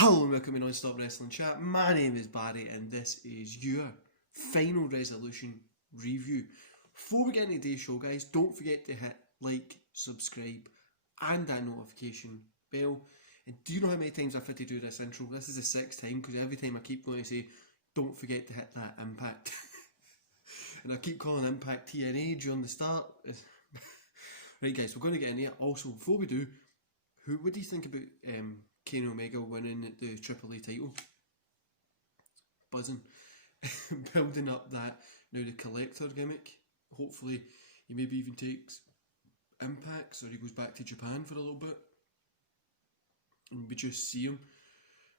Hello and welcome to Non-Stop Wrestling Chat. My name is Barry and this is your final resolution review. Before we get into today's show, guys, don't forget to hit like, subscribe and that notification bell. And do you know how many times I've had to do this intro? This is the sixth time because every time I keep going to say, don't forget to hit that Impact. And I keep calling Impact TNA during the start. Right guys, we're going to get into it. Also, before we do, what do you think about Kenny Omega winning the AAA title? Buzzing. Building up that now the collector gimmick. Hopefully he maybe even takes Impacts or he goes back to Japan for a little bit. And we just see him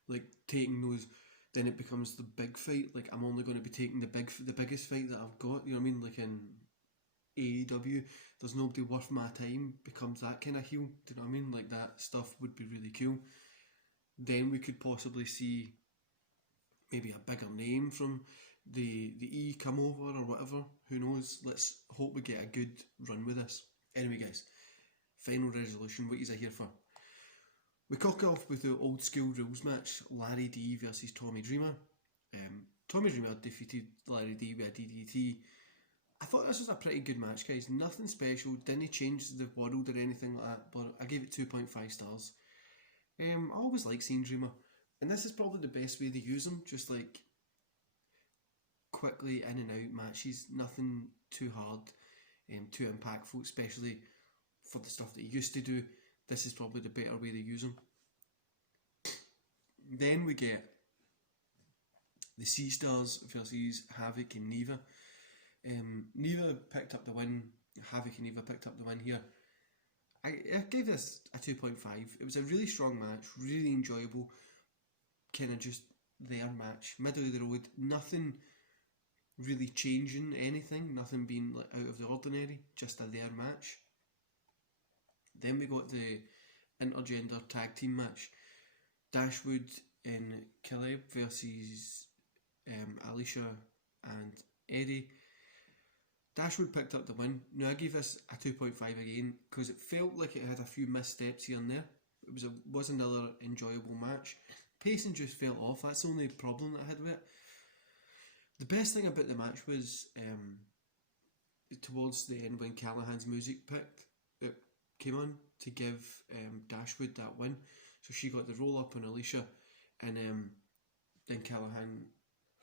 like taking those. Then it becomes the big fight. Like I'm only going to be taking the biggest fight that I've got. You know what I mean? Like in AEW, there's nobody worth my time. Becomes that kind of heel. Do you know what I mean? Like that stuff would be really cool. Then we could possibly see maybe a bigger name from the E come over or whatever. Who knows? Let's hope we get a good run with this. Anyway, guys, final resolution. What is it here for? We kick off with the old school rules match: Larry D versus Tommy Dreamer. Tommy Dreamer defeated Larry D with a DDT. I thought this was a pretty good match, guys. Nothing special. Didn't change the world or anything like that. But I gave it 2.5 stars. I always like seeing Dreamer, and this is probably the best way to use him. Just like quickly in and out matches, nothing too hard, too impactful, especially for the stuff that he used to do. This is probably the better way to use him. Then we get the Sea Stars versus Havoc and Neva. Neva picked up the win. Havoc and Neva picked up the win here. I gave this a 2.5. It was a really strong match, really enjoyable, kind of just their match, middle of the road, nothing really changing anything, nothing being like out of the ordinary, just a their match. Then we got the intergender tag team match, Dashwood and Caleb versus Alicia and Eddie. Dashwood picked up the win. Now I gave this a 2.5 again because it felt like it had a few missteps here and there. It was another enjoyable match. Pacing just fell off. That's the only problem that I had with it. The best thing about the match was towards the end when Callahan's music it came on to give Dashwood that win. So she got the roll up on Alicia, and then Callahan.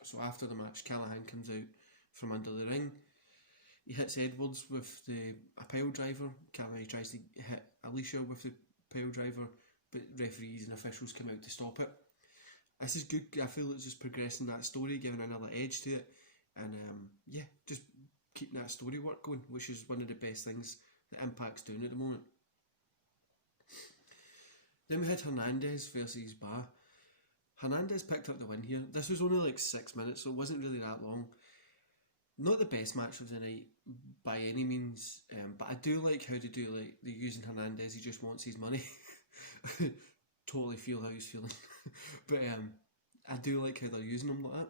So after the match, Callahan comes out from under the ring. He hits Edwards with a pile driver. Callahan tries to hit Alicia with the pile driver, but referees and officials come out to stop it. This is good. I feel it's just progressing that story, giving another edge to it, and just keeping that story work going, which is one of the best things that Impact's doing at the moment. Then we had Hernandez versus Ba. Hernandez picked up the win here. This was only like 6 minutes, so it wasn't really that long. Not the best match of the night by any means, but I do like how they do like they're using Hernandez. He just wants his money. Totally feel how he's feeling, but I do like how they're using him like that.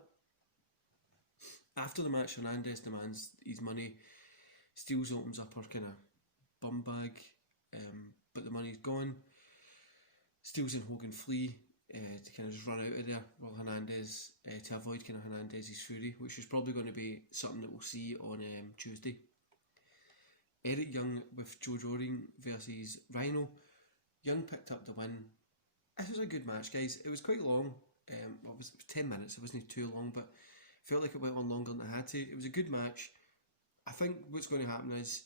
After the match, Hernandez demands his money. Steels opens up her kind of bum bag, but the money's gone. Steels and Hogan flee to kind of just run out of there, while Hernandez to avoid kind of Hernandez's fury, which is probably going to be something that we'll see on Tuesday. Eric Young with Joe Doring versus Rhino. Young picked up the win. This was a good match, guys. It was quite long. It was 10 minutes. It wasn't too long, but felt like it went on longer than it had to. It was a good match. I think what's going to happen is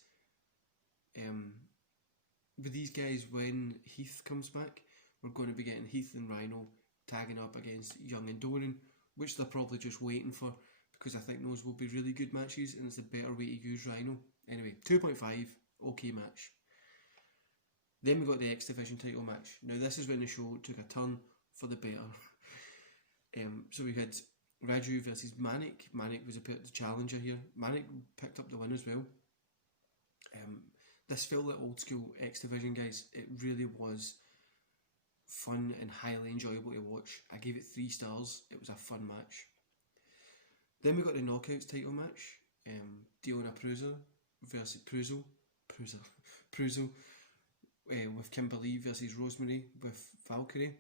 with these guys, when Heath comes back, we're going to be getting Heath and Rhino tagging up against Young and Doran, which they're probably just waiting for, because I think those will be really good matches and it's a better way to use Rhino. Anyway, 2.5, okay match. Then we got the X Division title match. Now this is when the show took a turn for the better. So we had Raju versus Manic. Manic was the challenger here. Manic picked up the win as well. This felt like old school X Division, guys. It really was fun and highly enjoyable to watch. I gave it 3 stars. It was a fun match. Then we got the Knockouts title match. Deonna Purrazzo versus Pruzo with Kimberly versus Rosemary with Valkyrie.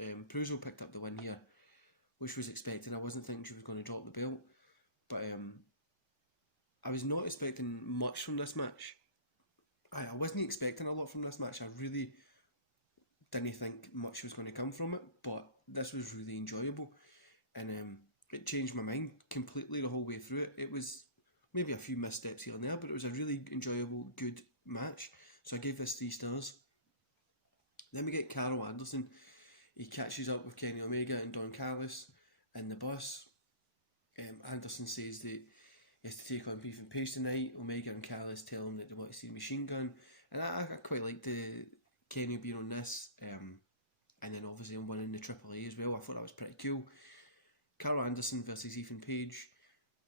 Pruzo picked up the win here, which was expecting. I wasn't thinking she was going to drop the belt, but I was not expecting much from this match. I wasn't expecting a lot from this match. I really didn't think much was going to come from it, but this was really enjoyable, and it changed my mind completely the whole way through it. It was maybe a few missteps here and there, but it was a really enjoyable, good match. So I gave this 3 stars. Then we get Carl Anderson. He catches up with Kenny Omega and Don Callis in the bus. Anderson says that he has to take on Beef and Paige tonight. Omega and Callis tell him that they want to see the machine gun, and I quite liked the Kenny being on this, and then obviously I'm winning the AAA as well. I thought that was pretty cool. Carl Anderson versus Ethan Page.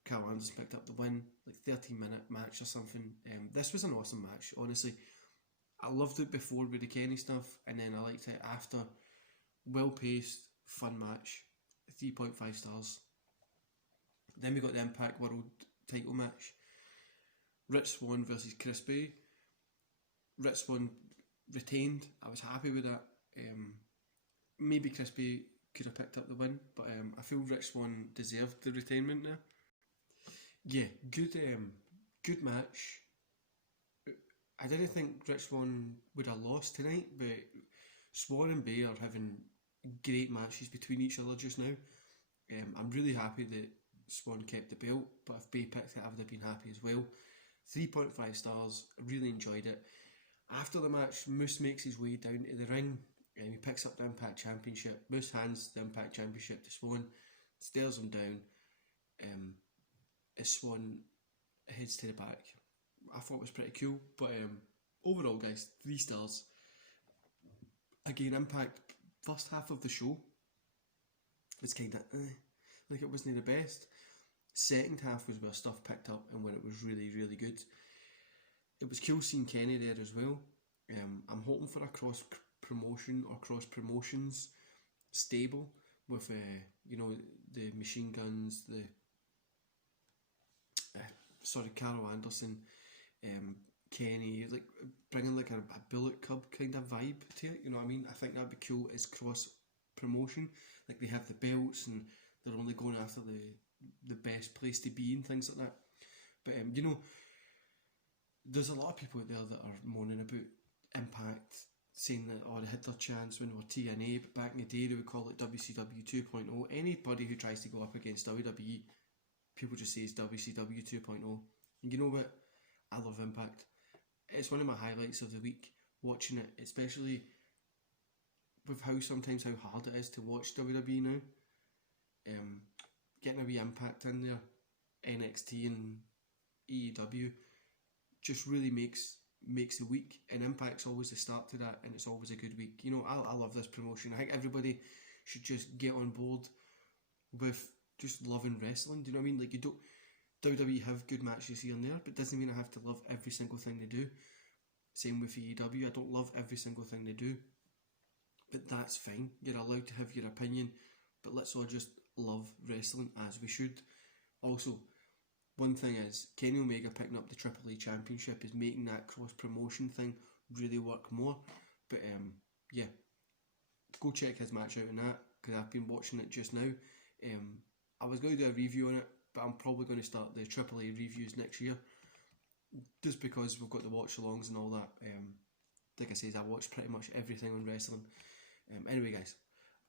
Carl Anderson picked up the win, like 13-minute match or something. This was an awesome match, honestly. I loved it before with the Kenny stuff, and then I liked it after. Well paced, fun match, 3.5 stars. Then we got the Impact World title match. Rich Swann versus Chris Bay. Rich Swann retained. I was happy with that. Maybe Chris Bay could have picked up the win, but I feel Rich Swann deserved the retainment there. Yeah, good match. I didn't think Rich Swann would have lost tonight, but Swann and Bay are having great matches between each other just now. I'm really happy that Swann kept the belt, but if Bay picked it, I would have been happy as well. 3.5 stars, really enjoyed it. After the match, Moose makes his way down to the ring and he picks up the Impact Championship. Moose hands the Impact Championship to Swann, stares him down. As Swann heads to the back. I thought it was pretty cool, but overall, guys, 3 stars. Again, Impact, first half of the show was kind of like it wasn't the best. Second half was where stuff picked up and when it was really, really good. It was cool seeing Kenny there as well. I'm hoping for a cross promotion or cross promotions stable with the Machine Guns, Carl Anderson, Kenny, like bringing like a Bullet Club kind of vibe to it. You know what I mean? I think that'd be cool as cross promotion. Like they have the belts and they're only going after the best place to be and things like that. But there's a lot of people out there that are moaning about Impact, saying that they had their chance when they were TNA, but back in the day they would call it WCW 2.0. Anybody who tries to go up against WWE, people just say it's WCW 2.0. And you know what? I love Impact. It's one of my highlights of the week, watching it, especially with how hard it is to watch WWE now. Getting a wee Impact in there, NXT and AEW, just really makes the week, and Impact's always the start to that, and it's always a good week. I love this promotion. I think everybody should just get on board with just loving wrestling. Do you know what I mean? Like, WWE have good matches here and there, but it doesn't mean I have to love every single thing they do. Same with AEW. I don't love every single thing they do, but that's fine. You're allowed to have your opinion, but let's all just love wrestling as we should. Also, one thing is, Kenny Omega picking up the AAA Championship is making that cross-promotion thing really work more. But yeah, go check his match out in that, because I've been watching it just now. I was going to do a review on it, but I'm probably going to start the AAA reviews next year, just because we've got the watch-alongs and all that. Like I said, I watch pretty much everything on wrestling. Anyway, guys,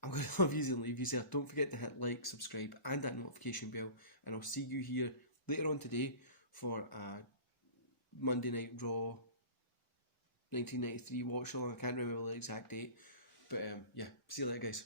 I'm going to love you and leave you there. Don't forget to hit like, subscribe, and that notification bell, and I'll see you here later on today for a Monday Night Raw 1993 watch along. I can't remember the exact date, but yeah, see you later, guys.